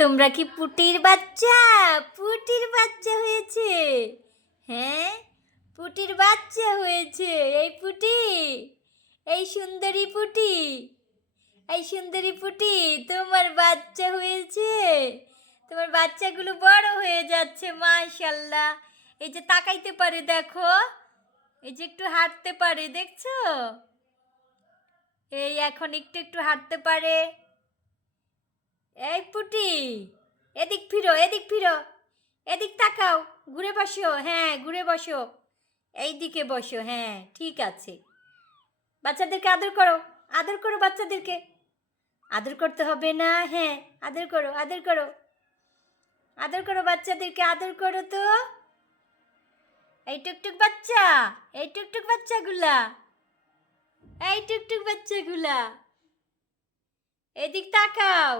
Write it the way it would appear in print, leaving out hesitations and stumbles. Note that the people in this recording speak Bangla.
তোমরা কি পুটির বাচ্চা? পুটির বাচ্চা হয়েছে? হ্যাঁ, পুটির বাচ্চা হয়েছে। এই পুটি, এই সুন্দরী পুটি, এই সুন্দরী পুটি, তোমার বাচ্চা হয়েছে। তোমার বাচ্চাগুলো বড় হয়ে যাচ্ছে, মাশাল্লাহ। এই যে তাকাইতে পারে, দেখো, এই যে একটু হাঁটতে পারে, দেখছো? এই এখন একটু একটু হাঁটতে পারে। এই পুটি, এদিক ফিরো, এদিক ফিরো, এদিক তাকাও, ঘুরে বসো। হ্যাঁ, ঘুরে বসো, এই দিকে বসো। হ্যাঁ, ঠিক আছে। বাচ্চাদেরকে আদর করো, আদর করো বাচ্চাদেরকে। আদর করতে হবে না? হ্যাঁ, আদর করো, আদর করো, আদর করো বাচ্চাদেরকে, আদর করো তো। এই টুকটুক বাচ্চা, এই টুকটুক বাচ্চাগুলা, এই টুকটুক বাচ্চাগুলা, এদিক তাকাও।